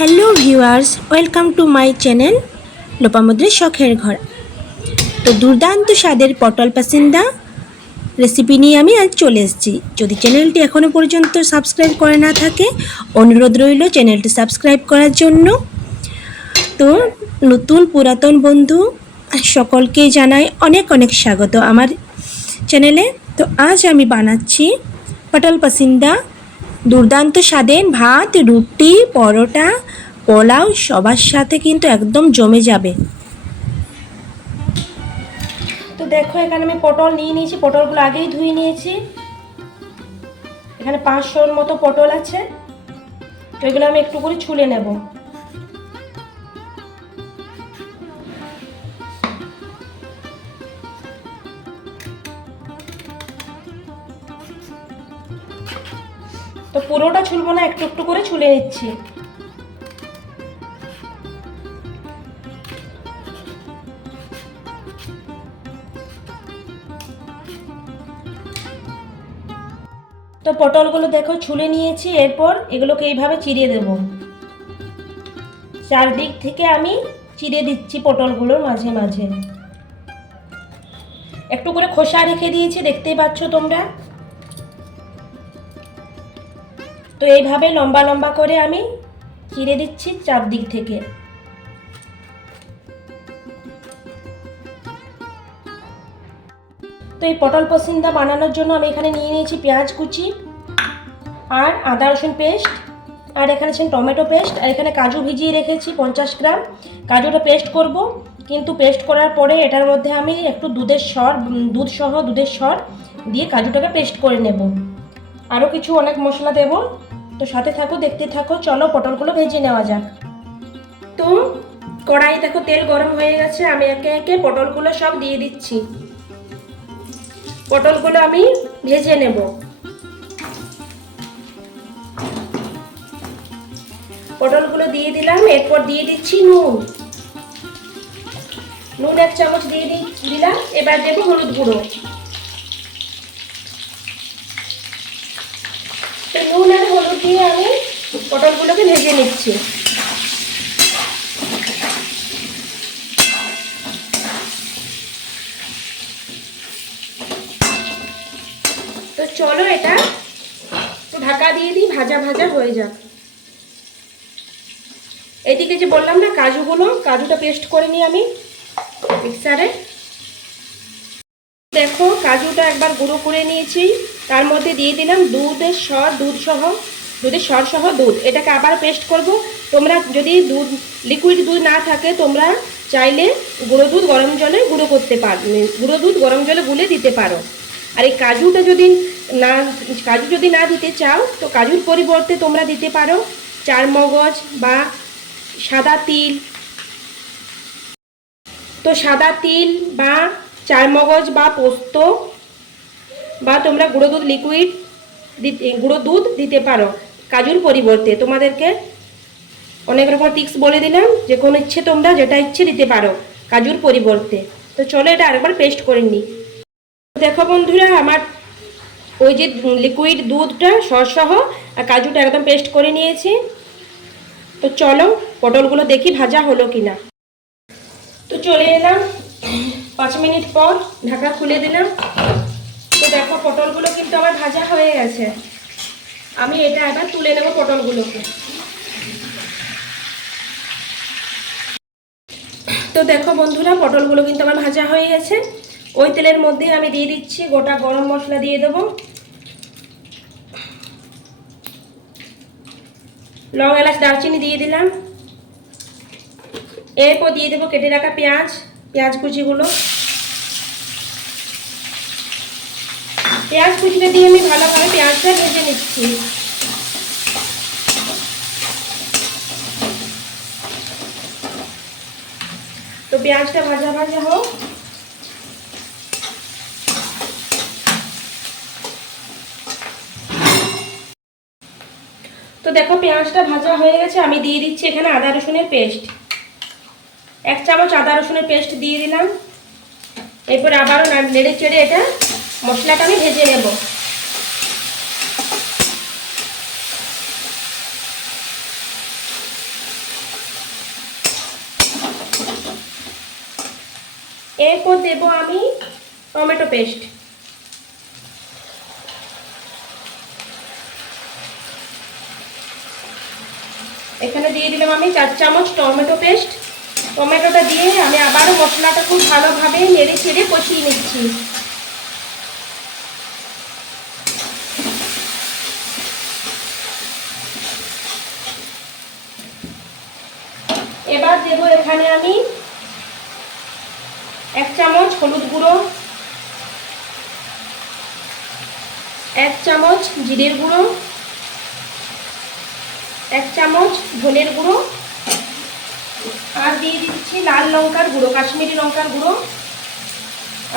Hello viewers, welcome to my channel লোপামুদ্রার শখের ঘর। তো দুর্দান্ত স্বাদের পটল পাসিন্দা রেসিপি নিয়ে আমি আজ চলে এসেছি। যদি চ্যানেলটি এখনও পর্যন্ত সাবস্ক্রাইব করে না থাকে, অনুরোধ রইল চ্যানেলটি সাবস্ক্রাইব করার জন্য। তো নতুন পুরাতন বন্ধু সকলকে জানাই অনেক অনেক স্বাগত আমার চ্যানেলে। তো আজ আমি বানাচ্ছি পটল পাসিন্দা। দুর্দান্ত স্বাদের ভাত, রুটি, পরোটা, পোলাও সবার সাথে কিন্তু একদম জমে যাবে। তো দেখো, এখানে আমি পটল নিয়ে নিয়েছি। পটলগুলো আগেই ধুয়ে নিয়েছি। এখানে 500-র মতো পটল আছে। তো এগুলো আমি একটু করে ছুলে নেব। তো পুরোটা ছুলবো না, একটু একটু করে ছুলে নিচ্ছি। তো পটলগুলো দেখো ছুলে নিয়েছি। এরপর এগুলোকে এইভাবে চিড়িয়ে দেব। চারদিক থেকে আমি চিড়ে দিচ্ছি পটলগুলোর মাঝে মাঝে। একটু করে খোসা রেখে দিয়েছি, দেখতেই পাচ্ছ তোমরা। তো এইভাবে লম্বা লম্বা করে আমি চিড়ে দিচ্ছি চারদিক থেকে। তো এই পটল পাসিন্দা বানানোর জন্য আমি এখানে নিয়ে নিয়েছি পেঁয়াজ কুচি আর আদা রসুন পেস্ট, আর এখানে ছিল টমেটো পেস্ট, আর এখানে কাজু ভিজিয়ে রেখেছি 50 গ্রাম। কাজুটা পেস্ট করব, কিন্তু পেস্ট করার পরে এটার মধ্যে আমি একটু দুধের সর দিয়ে কাজুটাকে পেস্ট করে নেব। আরও কিছু অনেক মশলা দেব। তো সাথে থাকো, দেখতে থাকো। চলো পটলগুলো ভেজে নেওয়া যাক। তো কড়াই দেখো, তেল গরম হয়ে গেছে। আমি একে একে পটলগুলো সব দিয়ে দিচ্ছি। পটলগুলো আমি ভেজে নেব। পটলগুলো দিয়ে দিলাম। এরপর দিয়ে দিচ্ছি নুন 1 চামচ দিয়ে দিলাম। এবার দেবো হলুদ গুঁড়ো। তো নুন আর হলুদ দিয়ে আমি পটলগুলোকে ভেজে নিচ্ছি। তো চলো এটা একটু ঢাকা দিয়ে দিই, ভাজা ভাজা হয়ে যাক। এইদিকে যে বললাম না কাজুটা পেস্ট করে নিই আমি মিক্সারে। দেখো, কাজুটা একবার গুঁড়ো করে নিয়েছি। তার মধ্যে দিয়ে দিলাম দুধের সর সহ দুধ। এটাকে আবার পেস্ট করব। তোমরা যদি লিকুইড দুধ না থাকে, তোমরা চাইলে গুঁড়ো দুধ গরম জলে গুলে দিতে পারো। আর এই কাজু যদি না দিতে চাও, তো কাজুর পরিবর্তে তোমরা দিতে পারো চারমগজ বা সাদা তিল। তো সাদা তিল বা চারমগজ বা পোস্ত, বা তোমরা গুঁড়ো দুধ দিতে পারো কাজুর পরিবর্তে। তোমাদেরকে অনেক রকম টিপস বলে দিলাম, যে কোনো ইচ্ছে তোমরা যেটা ইচ্ছে দিতে পারো কাজুর পরিবর্তে। তো চলো এটা আরেকবার পেস্ট করে নিই। দেখো বন্ধুরা, আমার ওই যে লিকুইড দুধটা সরসহ আর কাজুটা একদম পেস্ট করে নিয়েছি। তো চলো পটলগুলো দেখি ভাজা হলো কিনা। তো চলে এলাম 5 মিনিট পর, ঢাকা খুলে দিলাম। তো দেখো পটলগুলো কিন্তু আমার ভাজা হয়ে গেছে। আমি এটা এবার তুলে নেব পটলগুলোকে। তো দেখো বন্ধুরা, পটলগুলো কিন্তু আমার ভাজা হয়ে গেছে। ওই তেলের মধ্যে আমি দিয়ে দিচ্ছি গোটা গরম মশলা দিয়ে দেবো। লং, এলাচ, দারচিনি দিয়ে দিলাম। এরপর দিয়ে দেবো কেটে রাখা পেঁয়াজ কুচিগুলো। পেঁয়াজ কুচিটা দিয়ে আমি ভালোভাবে পেঁয়াজটা ভেজে নিচ্ছি। তো পেঁয়াজটা ভাজা ভাজা হোক। তো দেখো পেঁয়াজটা ভাজা হয়ে গেছে। আমি দিয়ে দিচ্ছি এখানে আদা রসুনের পেস্ট। 1 চামচ আদা রসুনের পেস্ট দিয়ে দিলাম। এরপর আবারও নেড়ে চেড়ে এটা মশলাটা আমি ভেজে নেব। এরপর দেব আমি টমেটো পেস্ট। এখানে দিয়ে দিলাম আমি 4 চামচ টমেটো পেস্ট। টমেটোটা দিয়ে আমি আবারও মশলাটা খুব ভালোভাবে নেড়ে চেড়ে কষিয়ে নিচ্ছি। এবার দেব এখানে আমি 1 চামচ হলুদ গুঁড়ো, 1 চামচ জিরের গুঁড়ো, 1 চামচ ধনের গুঁড়ো, আর দিয়ে দিচ্ছি লাল লঙ্কার গুঁড়ো, কাশ্মীরি লঙ্কার গুঁড়ো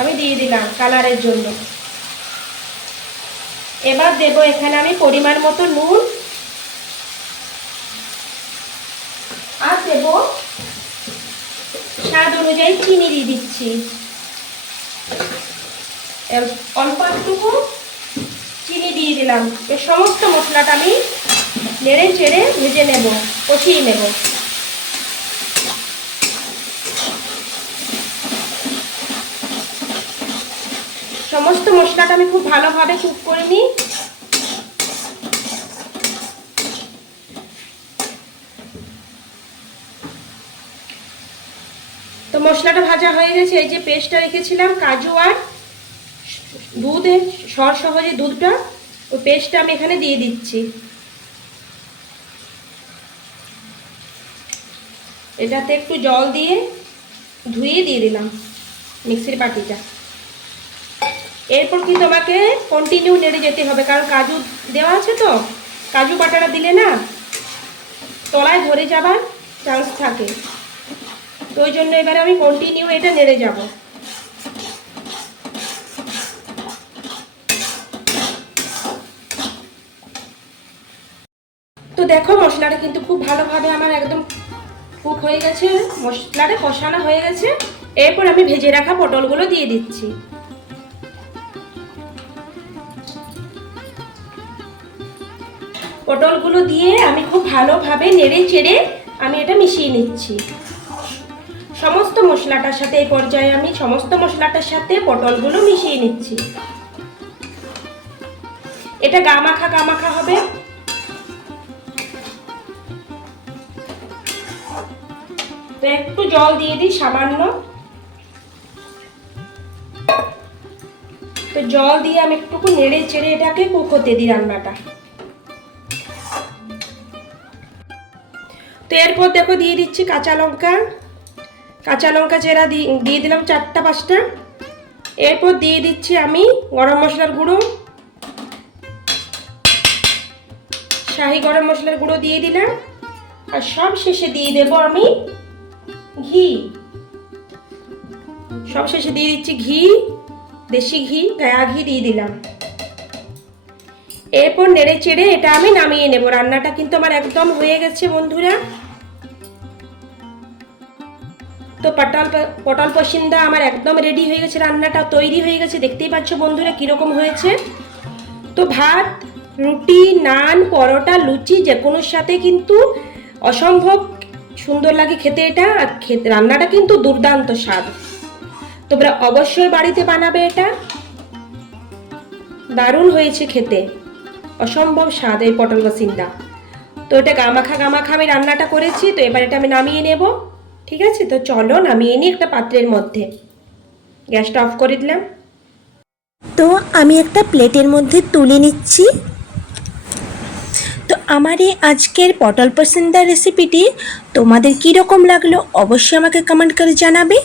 আমি দিয়ে দিলাম কালারের জন্য। এবার দেব এখানে আমি পরিমাণ মতো নুন, আর দেব স্বাদ অনুযায়ী চিনি দিয়ে দিচ্ছি। অল্প একটুকু চিনি দিয়ে দিলাম। এই সমস্ত মশলাটা আমি নেড়ে চেড়ে ভেজে নেব, কষিয়ে নেব। সমস্ত মশলাটা আমি খুব ভালোভাবে কুক করে নিই। তো মশলাটা ভাজা হয়ে গেছে। এই যে পেস্টটা রেখেছিলাম কাজু আর দুধের সহজে দুধটা, ওই পেস্টটা আমি এখানে দিয়ে দিচ্ছি। এটাতে একটু জল দিয়ে ধুয়ে দিয়ে দিলাম মিক্সির বাটিটা। এরপর কি তোমাকে কন্টিনিউ নেড়ে যেতে হবে, কারণ কাজু দেওয়া আছে, তো কাজু বাটাটা দিলে না তলায় ধরে যাবার চান্স থাকে। তো ওই জন্য এবারে আমি কন্টিনিউ এটা নেড়ে যাব। তো দেখো মশলাটা কিন্তু খুব ভালোভাবে আমার একদম কুক হয়ে গেছে, মশলাটা কষানো হয়ে গেছে। এরপর আমি ভেজে রাখা পটলগুলো দিয়ে দিচ্ছি। পটলগুলো দিয়ে আমি খুব ভালোভাবে নেড়ে চেড়ে আমি এটা মিশিয়ে নিচ্ছি সমস্ত মশলাটার সাথে। এই পর্যায়ে আমি সমস্ত মশলাটার সাথে পটলগুলো মিশিয়ে নিচ্ছি। এটা গামাখা গামাখা হবে। তো একটু জল দিয়ে দিই সামান্য। তো জল দিয়ে আমি একটু নেড়ে চেড়ে এটাকে কুক হতে দিই রান্নাটা। তো এরপর দেখো দিয়ে দিচ্ছি কাঁচা লঙ্কা চেরা দিয়ে দিলাম 4টা 5টা। এরপর দিয়ে দিচ্ছি আমি গরম মশলার গুঁড়ো, শাহি গরম মশলার গুঁড়ো দিয়ে দিলাম। আর সব শেষে দিয়ে দেব আমি ঘি। সব শেষে দিয়ে দিচ্ছি ঘি, দেশি ঘি, গায়া ঘি দিয়ে দিলাম। এরপর নেড়ে চেড়ে এটা আমি নামিয়ে নেব। রান্নাটা কিন্তু আমার একদম হয়ে গেছে বন্ধুরা। তো পটল পসিন্দা আমার একদম রেডি হয়ে গেছে, রান্নাটা তৈরি হয়ে গেছে। দেখতেই পাচ্ছ বন্ধুরা কীরকম হয়েছে। তো ভাত, রুটি, নান, পরোটা, লুচি যে কোনোর সাথে কিন্তু অসম্ভব সুন্দর লাগে খেতে এটা। আর রান্নাটা কিন্তু দুর্দান্ত স্বাদ। তোমরা অবশ্যই বাড়িতে বানাবে, এটা দারুণ হয়েছে খেতে, অসম্ভব স্বাদ এই পটল পসিন্দা। তো এটা গামাখা আমি রান্নাটা করেছি। তো এবার এটা আমি নামিয়ে নেব। ঠিক আছে, তো চলো নামিয়ে নিই একটা পাত্রের মধ্যে। গ্যাসটা অফ করে দিলাম। তো আমি একটা প্লেটের মধ্যে তুলে নিচ্ছি। তো আমার এই আজকের পটল পসিন্দা রেসিপিটি তোমাদের কীরকম লাগলো অবশ্যই আমাকে কমেন্ট করে জানাবে।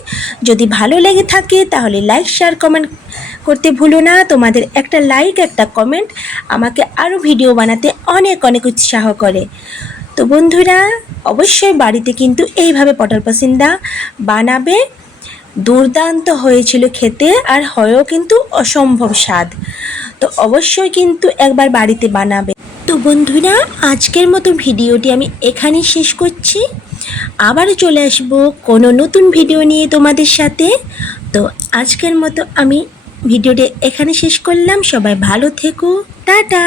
যদি ভালো লেগে থাকে তাহলে লাইক, শেয়ার, কমেন্ট করতে ভুলো না। তোমাদের একটা লাইক, একটা কমেন্ট আমাকে আরও ভিডিও বানাতে অনেক অনেক উৎসাহ করে। তো বন্ধুরা অবশ্যই বাড়িতে কিন্তু এইভাবে পটল পসিন্দা বানাবে। দুর্দান্ত হয়েছিল খেতে, আর হয়েও কিন্তু অসম্ভব স্বাদ। তো অবশ্যই কিন্তু একবার বাড়িতে বানাবে। তো বন্ধুরা আজকের মতো ভিডিওটি আমি এখানেই শেষ করছি। আবারও চলে আসব কোনো নতুন ভিডিও নিয়ে তোমাদের সাথে। তো আজকের মতো আমি ভিডিওটি এখানে শেষ করলাম। সবাই ভালো থেকো, টাটা।